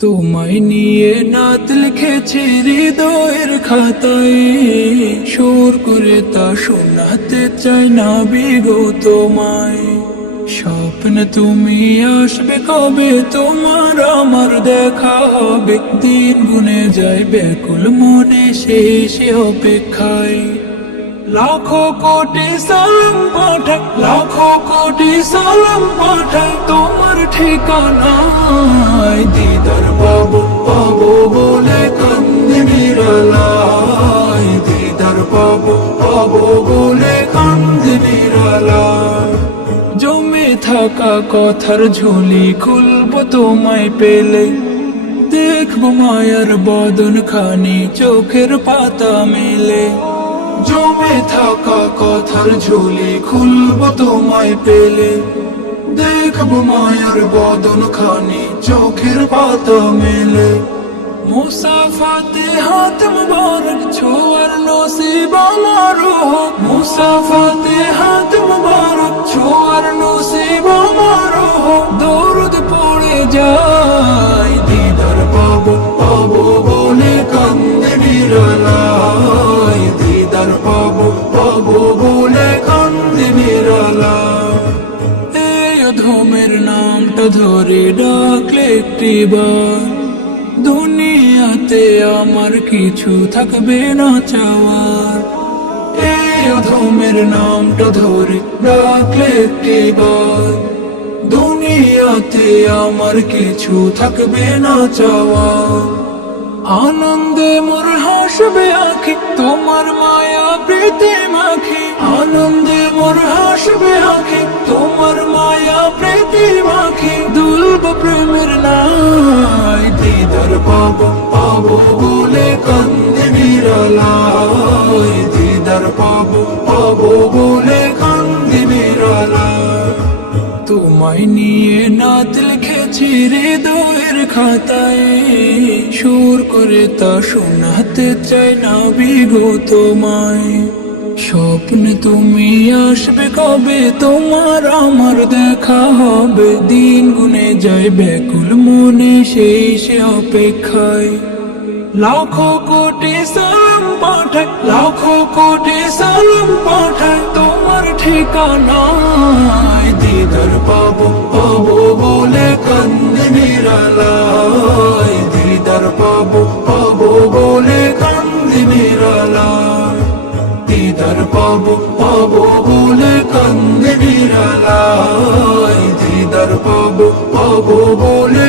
তোমায় নিয়ে নাত লিখেছি হৃদয়ের খাতায়, সুর করে তা শোনাতে চাই না বিগো তোমায়। স্বপ্নে তুমি আসবে কবে, তোমার আমার দেখা হবে, দিন গুনে যায় ব্যাকুল মনে শেষে অপেক্ষায়। লাখো কোটি সালাম পাঠাই, লাখো কোটি সালাম পাঠাই তোমার ঠিকানায়। দিদার পাবো পাবো বলে কান্দি নিরালায়, দিদার পাবো পাবো বলে কান্দি নিরালায়। জমে থাকা কথার ঝুলি খুলবো তোমায় পেলে, দেখবো মায়ার বদন খানি চোখের পাতা মেলে। জমে থাকা কথার ঝুলি খুলবো তোমায় পেলে, দেখবো মায়ার বদন খানি চোখের পাতা মেলে। মুসাফাতে হাত মুবারক ছোঁয়ার নসিব আমারো হোক, মুসাফাতে হাত মুবারক ছোঁয়ার নসিব আমারো হোক। দরুদ পড়ে যায়, দিদার পাবো পাবো বলে কান্দে নিরালায়, দিদার পাবো পাবো বলে কান্দে নিরালায়। এই অধমের নামটা ধরে ডাকলে একটিবার, দুনিয়াতে আমার কিছু থাকবে না চাওয়ার। এই অধমের নামটা ধরে ডাকলে একটিবার, দুনিয়াতে আমার কিছু থাকবে না চাওয়ার। আনন্দে মোর হাসবে আঁখি তোমার মায়া প্রীতি মাখি, আনন্দে মোর হাসবে আঁখি তোমার মায়া প্রীতি মাখি। দুলব প্রেমের নাই, দিদার পাবো পাবো বলে কান্দে নিরালায়, দিদার পাবো পাবো বলে কান্দে নিরালায়। তোমায় নিয়ে নাত লিখেছি হৃদয়ের খাতায়, সুর করে তা শোনাতে চাই না বিগো তোমায়। স্বপ্নে তুমি আসবে কবে, তোমার আমার দেখা হবে, দিন গুনে যায় ব্যাকুল মনে শেষে অপেক্ষায়। লাখো কোটি সালাম পাঠাই, লাখো কোটি সালাম পাঠাই তোমার ঠিকানায়। দিদার পাবো পাবো বলে কান্দে নিরালায়, দিদার পাবো পাবো বলে কান্দে নিরালায়, দিদার পাবো পাবো বলে কান্দে নিরালায়, দিদার পাবো পাবো বলে